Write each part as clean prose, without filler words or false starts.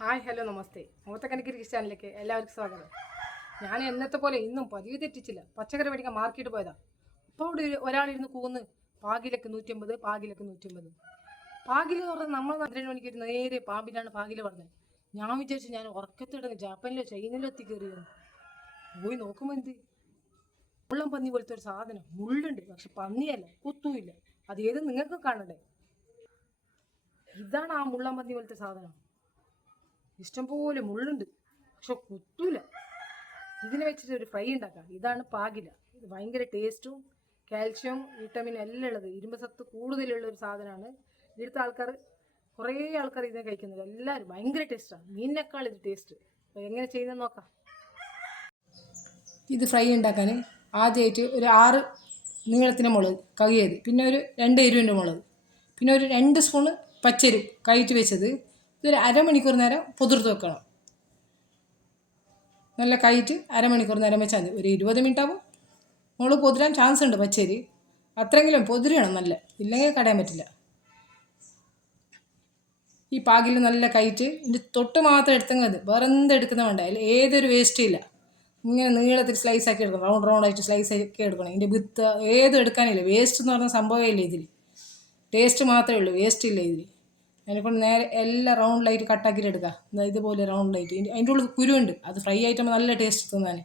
Hi hello നമസ്തേ മൂത്തക്കനക്ക് kiss ചാനലിലേക്ക് എല്ലാവർക്കും സ്വാഗതം. ഞാൻ എന്നത്തെ പോലെ ഇന്നും പതിവ് തെറ്റിച്ചില്ല. പച്ചക്കറി മേടിക്കാൻ മാർക്കറ്റ് പോയതാ. അപ്പോൾ അവിടെ ഒരാളിരുന്ന് കൂന്ന് പാകിലൊക്കെ 150, പാകിലൊക്കെ 150. പാകിൽ എന്ന് പറഞ്ഞാൽ നമ്മൾ 12 മണിക്ക് നേരെ പാമ്പിലാണ് പാകിൽ പറഞ്ഞത്. ഞാൻ വിചാരിച്ചു ഞാൻ ഉറക്കത്തിടങ്ങ് ജാപ്പാനിലോ ചൈനയിലോ എത്തിക്കയറിയെന്ന്. പോയി നോക്കുമ്പോൾ എന്ത് മുള്ളം പന്നി പോലത്തെ ഒരു സാധനം. മുള്ളുണ്ട്, പക്ഷെ പന്നിയല്ല, കുത്തുമില്ല. അത് ഏത് നിങ്ങൾക്ക് കാണണ്ടേ? ഇതാണ് ആ മുള്ളം പന്നി പോലത്തെ സാധനം. ഇഷ്ടംപോലെ മുള്ളുണ്ട്, പക്ഷെ കുത്തൂല. ഇതിനെ വെച്ചിട്ട് ഒരു ഫ്രൈ ഉണ്ടാക്കാം. ഇതാണ് പാകില. ഇത് ഭയങ്കര ടേസ്റ്റും കാൽഷ്യം വിറ്റമിൻ എല്ലാം ഉള്ളത്, ഇരുമ്പ് സത്ത് കൂടുതലുള്ള ഒരു സാധനമാണ്. ഇവിടുത്തെ ആൾക്കാർ കുറേ ആൾക്കാർ ഇതിനെ കഴിക്കുന്നില്ല. എല്ലാവരും ഭയങ്കര ടേസ്റ്റാണ്. മീനിനേക്കാൾ ഇത് ടേസ്റ്റ്. അപ്പോൾ എങ്ങനെ ചെയ്യുന്നത് നോക്കാം. ഇത് ഫ്രൈ ഉണ്ടാക്കാൻ ആദ്യമായിട്ട് ഒരു 6 നീളത്തിന് മുളക് കവിയത്, പിന്നെ ഒരു 2 എരിവിൻ്റെ മുളക്, പിന്നെ ഒരു 2 സ്പൂണ് പച്ചരി കയറ്റി വെച്ചത്. ഇതൊരു അരമണിക്കൂർ നേരം പൊതിർത്ത് വെക്കണം. നല്ല കയറ്റ് അരമണിക്കൂർ നേരം വെച്ചാൽ മതി. ഒരു 20 മിനിറ്റ് ആകുമ്പോൾ മുളക് പൊതിരാൻ ചാൻസ് ഉണ്ട്. പച്ചരി അത്രയെങ്കിലും പൊതിരണം, നല്ല ഇല്ലെങ്കിൽ കടയാൻ പറ്റില്ല. ഈ പാകിൽ നല്ല കയറ്റ് ഇതിൻ്റെ തൊട്ട് മാത്രം എടുത്തെങ്കിൽ മതി, വേറെ എന്ത് എടുക്കുന്ന വേണ്ട. അതിൽ ഏതൊരു വേസ്റ്റും ഇല്ല. ഇങ്ങനെ നീളത്തിൽ സ്ലൈസ് ആക്കി എടുക്കണം, റൗണ്ടായിട്ട് സ്ലൈസ് ആക്കി എടുക്കണം. ഇതിൻ്റെ വിത്ത് ഏതും എടുക്കാനില്ല. വേസ്റ്റ് എന്ന് പറഞ്ഞ സംഭവമേ ഇല്ല ഇതിൽ. ടേസ്റ്റ് മാത്രമേ ഉള്ളൂ, വേസ്റ്റ് ഇല്ല ഇതിൽ. അതിനെക്കൊണ്ട് നേരെ എല്ലാം റൗണ്ടിലായിട്ട് കട്ടാക്കിയിട്ട് എടുക്കുക. ഇതുപോലെ റൗണ്ടിലായിട്ട്. അതിൻ്റെ ഉള്ളിൽ കുരുണ്ട്, അത് ഫ്രൈ ആയിട്ടാകുമ്പോൾ നല്ല ടേസ്റ്റ് തിന്നാൻ.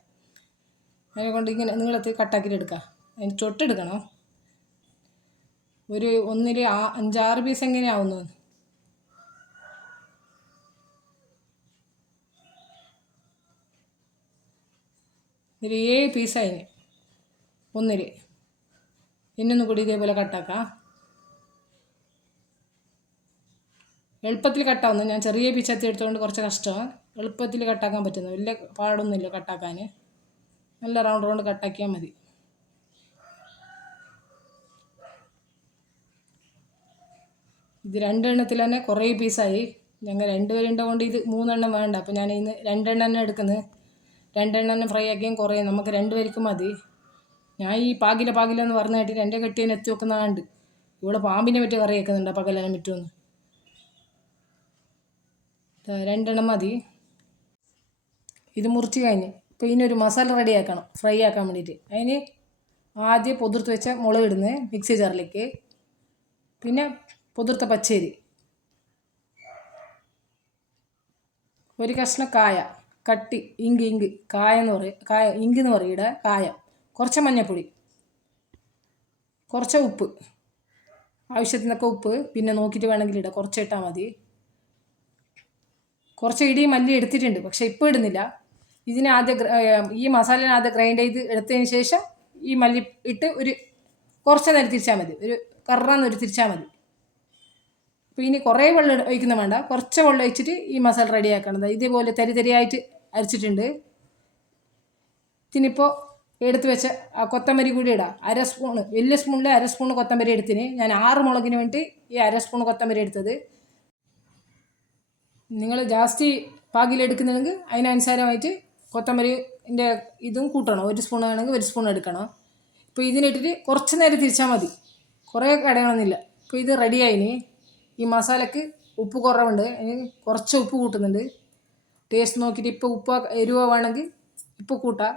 അതിനെക്കൊണ്ട് ഇങ്ങനെ നീളത്തിൽ കട്ടാക്കിയിട്ട് എടുക്കുക. അതിന് ചൊട്ടെടുക്കണം. ഒരു ഒന്നിൽ 5-6 പീസ് എങ്ങനെയാവുന്നു. ഇതിൽ 7 പീസായിന് ഒന്നിൽ. ഇന്നൊന്നും കൂടി ഇതേപോലെ കട്ടാക്കാം. എളുപ്പത്തിൽ കട്ടാവുന്നു. ഞാൻ ചെറിയ പീച്ചത്തി എടുത്തുകൊണ്ട് കുറച്ച് കഷ്ടമാണ്. എളുപ്പത്തിൽ കട്ടാക്കാൻ പറ്റുന്നു, വലിയ പാടൊന്നുമില്ല കട്ടാക്കാൻ. നല്ല റൗണ്ട് കട്ടാക്കിയാൽ മതി. ഇത് 2 എണ്ണത്തിൽ തന്നെ കുറേ പീസായി. ഞങ്ങൾ 2 പേരുണ്ട് കൊണ്ട് ഇത് 3 എണ്ണം വേണ്ട. അപ്പോൾ ഞാൻ ഇന്ന് 2 എണ്ണം തന്നെ എടുക്കുന്നത്. 2 എണ്ണം തന്നെ ഫ്രൈ ആക്കിയും കുറേ നമുക്ക് 2 പേർക്ക് മതി. ഞാൻ ഈ പാകിലെന്ന് പറഞ്ഞ കേട്ടിട്ട് എൻ്റെ കെട്ടിയതിന് എത്തി വെക്കുന്നതുണ്ട്. ഇവിടെ പാമ്പിനെ പറ്റി കറി വെക്കുന്നുണ്ട് പകലനെ പറ്റുമെന്ന്. 2 എണ്ണം മതി. ഇത് മുറിച്ച് കഴിഞ്ഞ് ഇപ്പോൾ ഇതിനൊരു മസാല റെഡിയാക്കണം ഫ്രൈ ആക്കാൻ വേണ്ടിയിട്ട്. അതിന് ആദ്യം പൊതിർത്ത് വെച്ച മുളക് ഇടുന്നത് മിക്സി ജാറിലേക്ക്, പിന്നെ പൊതിർത്ത പച്ചരി, ഒരു കഷ്ണം കായ കട്ടി, ഇങ്ക് കായ എന്ന് പറയും, ഇങ്ക് എന്ന് പറയും ഇവിടെ കായ, കുറച്ച് മഞ്ഞൾപ്പൊടി, കുറച്ച് ഉപ്പ്, ആവശ്യത്തിനൊക്കെ ഉപ്പ് പിന്നെ നോക്കിയിട്ട് വേണമെങ്കിൽ ഇടാം, കുറച്ച് ഇട്ടാൽ മതി. കുറച്ച് ഇടിയും മല്ലി എടുത്തിട്ടുണ്ട്, പക്ഷേ ഇപ്പോൾ ഇടുന്നില്ല. ഇതിനെ ആദ്യം ഈ മസാലനെ ആദ്യം ഗ്രൈൻഡ് ചെയ്ത് എടുത്തതിന് ശേഷം ഈ മല്ലി ഇട്ട് ഒരു കുറച്ച് നേരം തിരിച്ചാൽ മതി. ഒരു കറന്നൊരു തിരിച്ചാൽ മതി. അപ്പോൾ ഇനി കുറേ വെള്ളം ഒഴിക്കുന്ന വേണ്ട, കുറച്ച് വെള്ളം ഒഴിച്ചിട്ട് ഈ മസാല റെഡിയാക്കണം. ഇതേപോലെ തരിയായിട്ട് അരച്ചിട്ടുണ്ട്. ഇതിനിപ്പോൾ എടുത്ത് വെച്ച ആ കൊത്തമ്പരി കൂടി ഇടാം. 1/2 സ്പൂണ്, വലിയ സ്പൂണിൽ 1/2 സ്പൂണ് കൊത്തമ്പരി എടുത്തിന്. ഞാൻ 6 മുളകിന് വേണ്ടി ഈ 1/2 സ്പൂണ് കൊത്തമ്പരി എടുത്തത്. നിങ്ങൾ ജാസ്തി പാകിലെടുക്കുന്നുണ്ടെങ്കിൽ അതിനനുസരമായിട്ട് കൊത്തമ്പരിൻ്റെ ഇതും കൂട്ടണം. 1 സ്പൂൺ ആണെങ്കിൽ 1 സ്പൂൺ എടുക്കണം. ഇപ്പോൾ ഇതിനിട്ടിട്ട് കുറച്ച് നേരം തിരിച്ചാൽ മതി, കുറേ കടയണമെന്നില്ല. ഇപ്പോൾ ഇത് റെഡിയായിന്. ഈ മസാലയ്ക്ക് ഉപ്പ് കുറവുണ്ട്, അതിന് കുറച്ച് ഉപ്പ് കൂട്ടുന്നുണ്ട്. ടേസ്റ്റ് നോക്കിയിട്ട് ഇപ്പോൾ ഉപ്പ് എരിവ് വേണമെങ്കിൽ ഉപ്പ് കൂട്ടാം,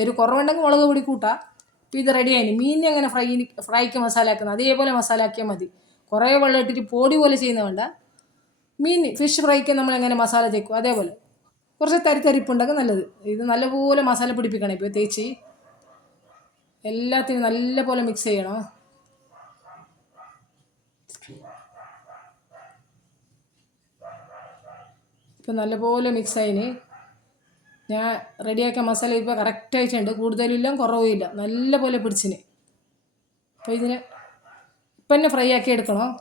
എരിവ് കുറവുണ്ടെങ്കിൽ മുളക് പൊടി കൂട്ടാം. ഇപ്പോൾ ഇത് റെഡിയായിന്. മീനിനെ അങ്ങനെ ഫ്രൈക്ക് മസാല ആക്കുന്നത് അതേപോലെ മസാല ആക്കിയാൽ മതി. കുറേ വെള്ളം ഇട്ടിട്ട് പൊടി പോലെ ചെയ്യുന്ന വേണ്ട. ഫിഷ് ഫ്രൈക്ക് നമ്മൾ എങ്ങനെ മസാല തേക്കും അതേപോലെ കുറച്ച് തരിപ്പുണ്ടെങ്കിൽ നല്ലത്. ഇത് നല്ലപോലെ മസാല പിടിപ്പിക്കണം. ഇപ്പോൾ തേച്ച് എല്ലാത്തിനും നല്ലപോലെ മിക്സ് ചെയ്യണം. ഇപ്പോൾ നല്ലപോലെ മിക്സ് ആയിന്. ഞാൻ റെഡിയാക്കിയ മസാല ഇപ്പോൾ കറക്റ്റായിട്ടുണ്ട്, കൂടുതലില്ല കുറവുമില്ല, നല്ലപോലെ പിടിച്ചിന്. അപ്പോൾ ഇതിനെ ഇപ്പം തന്നെ ഫ്രൈ ആക്കി എടുക്കണം.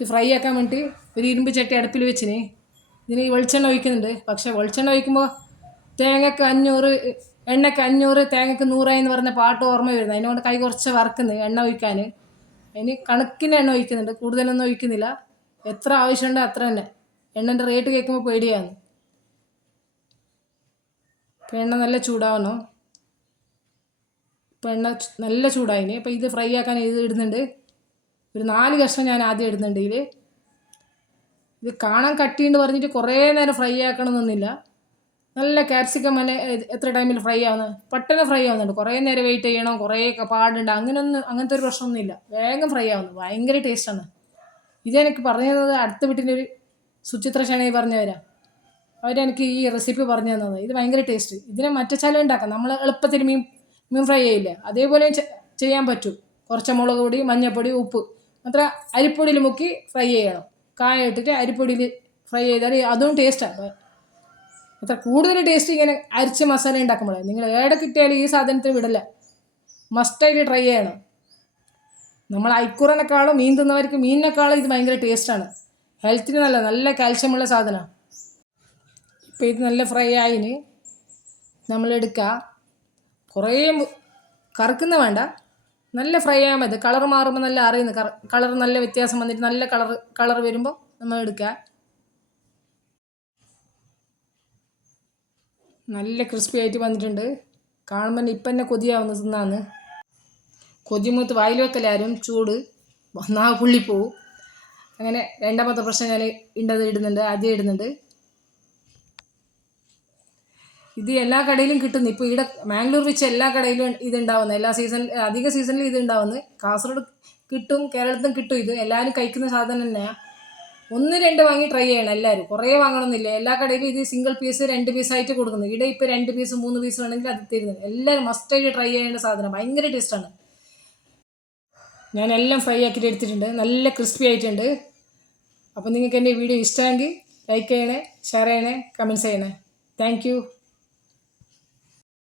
ഇത് ഫ്രൈ ആക്കാൻ വേണ്ടിയിട്ട് ഒരു ഇരുമ്പ് ചട്ടി അടുപ്പിൽ വെച്ചിന്. ഇതിന് വെളിച്ചെണ്ണ ഒഴിക്കുന്നുണ്ട്. പക്ഷേ വെളിച്ചെണ്ണ ഒഴിക്കുമ്പോൾ തേങ്ങയ്ക്ക് 500, എണ്ണയ്ക്ക് 500, തേങ്ങയ്ക്ക് 100 എന്ന് പറഞ്ഞ പാട്ട് ഓർമ്മ വരുന്നത്. അതിനുകൊണ്ട് കൈ കുറച്ച് വറക്കുന്നത് എണ്ണ ഒഴിക്കാൻ. അതിന് കണക്കിന് എണ്ണ ഒഴിക്കുന്നുണ്ട്, കൂടുതലൊന്നും ഒഴിക്കുന്നില്ല. എത്ര ആവശ്യമുണ്ടോ അത്ര തന്നെ. എണ്ണൻ്റെ റേറ്റ് കേൾക്കുമ്പോൾ പേടിയാണ്. ഇപ്പോൾ എണ്ണ നല്ല ചൂടാവണം. ഇപ്പോൾ എണ്ണ നല്ല ചൂടായിന്. അപ്പോൾ ഇത് ഫ്രൈ ആക്കാൻ ഇത് ഇടുന്നുണ്ട്. ഒരു 4 കഷ്ണം ഞാൻ ആദ്യം ഇടുന്നുണ്ട് ഇതിൽ. ഇത് കാണാൻ കട്ടിയുണ്ട് പറഞ്ഞിട്ട് കുറേ നേരം ഫ്രൈ ആക്കണമെന്നൊന്നുമില്ല. നല്ല ക്യാപ്സിക്കം തന്നെ എത്ര ടൈമിൽ ഫ്രൈ ആവുന്നത്, പെട്ടെന്ന് ഫ്രൈ ആവുന്നുണ്ട്. കുറേ നേരം വെയിറ്റ് ചെയ്യണം, കുറേ പാടുണ്ട്, അങ്ങനത്തെ ഒരു പ്രശ്നമൊന്നുമില്ല. വേഗം ഫ്രൈ ആവുന്നു, ഭയങ്കര ടേസ്റ്റാണ്. ഇതെനിക്ക് പറഞ്ഞു തന്നത് അടുത്ത വീട്ടിൻ്റെ ഒരു സുചിത്ര ഷണി പറഞ്ഞുതരാ. അവരെനിക്ക് ഈ റെസിപ്പി പറഞ്ഞു തന്നത്. ഇത് ഭയങ്കര ടേസ്റ്റ്. ഇതിനെ മറ്റച്ചാല ഉണ്ടാക്കാം, നമ്മൾ എളുപ്പത്തിൽ മീൻ ഫ്രൈ ചെയ്യില്ല അതേപോലെ ചെയ്യാൻ പറ്റും. കുറച്ച് മുളക് പൊടി, മഞ്ഞൾപ്പൊടി, ഉപ്പ് അത്ര അരിപ്പൊടിയിൽ മുക്കി ഫ്രൈ ചെയ്യണം. കായ ഇട്ടിട്ട് അരിപ്പൊടിയിൽ ഫ്രൈ ചെയ്താൽ അതും ടേസ്റ്റാണ്. അത്ര കൂടുതൽ ടേസ്റ്റ് ഇങ്ങനെ അരിച്ച മസാല ഉണ്ടാക്കുമ്പോഴേ. നിങ്ങൾ ഏടെ കിട്ടിയാലും ഈ സാധനത്തിന് വിടില്ല, മസ്റ്റായിട്ട് ട്രൈ ചെയ്യണം. നമ്മൾ അയക്കൂറനേക്കാളും മീൻ തിന്നവർക്ക് മീനിനേക്കാളും ഇത് ഭയങ്കര ടേസ്റ്റാണ്. ഹെൽത്തിന് നല്ല കാൽഷ്യമുള്ള സാധനമാണ്. ഇപ്പോൾ ഇത് നല്ല ഫ്രൈ ആയിന് നമ്മളെടുക്കുക. കുറേ കറക്കുന്ന വേണ്ട, നല്ല ഫ്രൈ ആയാൽ മതി. കളർ മാറുമ്പോൾ നല്ല അറിയുന്നു, കളർ നല്ല വ്യത്യാസം വന്നിട്ട് നല്ല കളർ വരുമ്പോൾ നമ്മൾ എടുക്കുക. നല്ല ക്രിസ്പി ആയിട്ട് വന്നിട്ടുണ്ട്. കാണുമ്പോൾ ഇപ്പം തന്നെ കൊതിയാവുന്നു തിന്നാന്ന്. കൊതിമൂത്ത് വായിൽ വെക്കലാരും, ചൂട് നാവ് പുള്ളിപ്പോവും. അങ്ങനെ രണ്ടാമത്തെ പ്രശ്നം ഞാൻ ഇടുന്നുണ്ട്, ആദ്യം ഇടുന്നുണ്ട്. ഇത് എല്ലാ കടയിലും കിട്ടുന്നു. ഇപ്പോൾ ഇവിടെ മാംഗ്ലൂർ വെച്ച് എല്ലാ കടയിലും ഇതുണ്ടാവുന്നത്, എല്ലാ അധിക സീസണിലും ഇത് ഉണ്ടാവുന്നത്. കാസർഗോഡ് കിട്ടും, കേരളത്തിലും കിട്ടും. ഇത് എല്ലാവരും കഴിക്കുന്ന സാധനം തന്നെയാണ്. 1-2 വാങ്ങി ട്രൈ ചെയ്യണം എല്ലാവരും, കുറേ വാങ്ങണമെന്നില്ല. എല്ലാ കടയിലും ഇത് സിംഗിൾ പീസ് 2 പീസായിട്ട് കൊടുക്കുന്നു. ഇവിടെ ഇപ്പോൾ 2 പീസ് 3 പീസ് വേണമെങ്കിൽ അത് തരുന്നത്. എല്ലാവരും മസ്റ്റായിട്ട് ട്രൈ ചെയ്യേണ്ട സാധനം, ഭയങ്കര ടേസ്റ്റാണ്. ഞാൻ എല്ലാം ഫ്രൈ ആക്കിയിട്ട് എടുത്തിട്ടുണ്ട്, നല്ല ക്രിസ്പി ആയിട്ടുണ്ട്. അപ്പോൾ നിങ്ങൾക്ക് എൻ്റെ വീഡിയോ ഇഷ്ടമെങ്കിൽ ലൈക്ക് ചെയ്യണേ, ഷെയർ ചെയ്യണേ, കമൻറ്റ്സ് ചെയ്യണേ. Thank you.